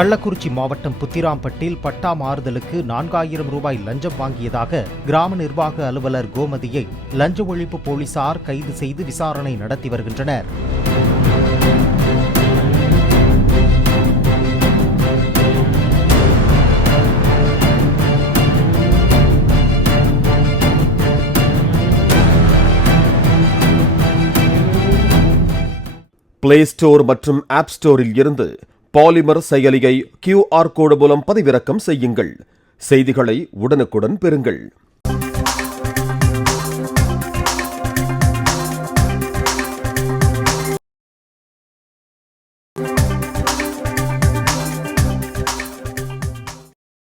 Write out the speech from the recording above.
கள்ளக்குறிச்சி மாவட்டம் புத்திராம்பட்டில் பட்டா மாறுதலுக்கு 4000 ரூபாய் லஞ்சம் வாங்கியதாக கிராம நிர்வாக அலுவலர் கோமதியை லஞ்ச ஒழிப்பு போலீசார் கைது செய்து விசாரணை நடத்தி வருகின்றனர். பிளே ஸ்டோர் மற்றும் ஆப் ஸ்டோரில் இருந்து பாலிமர் செயலியை QR கோடு மூலம் பதிவிறக்கம் செய்யுங்கள். செய்திகளை உடனுக்குடன் பெறுங்கள்.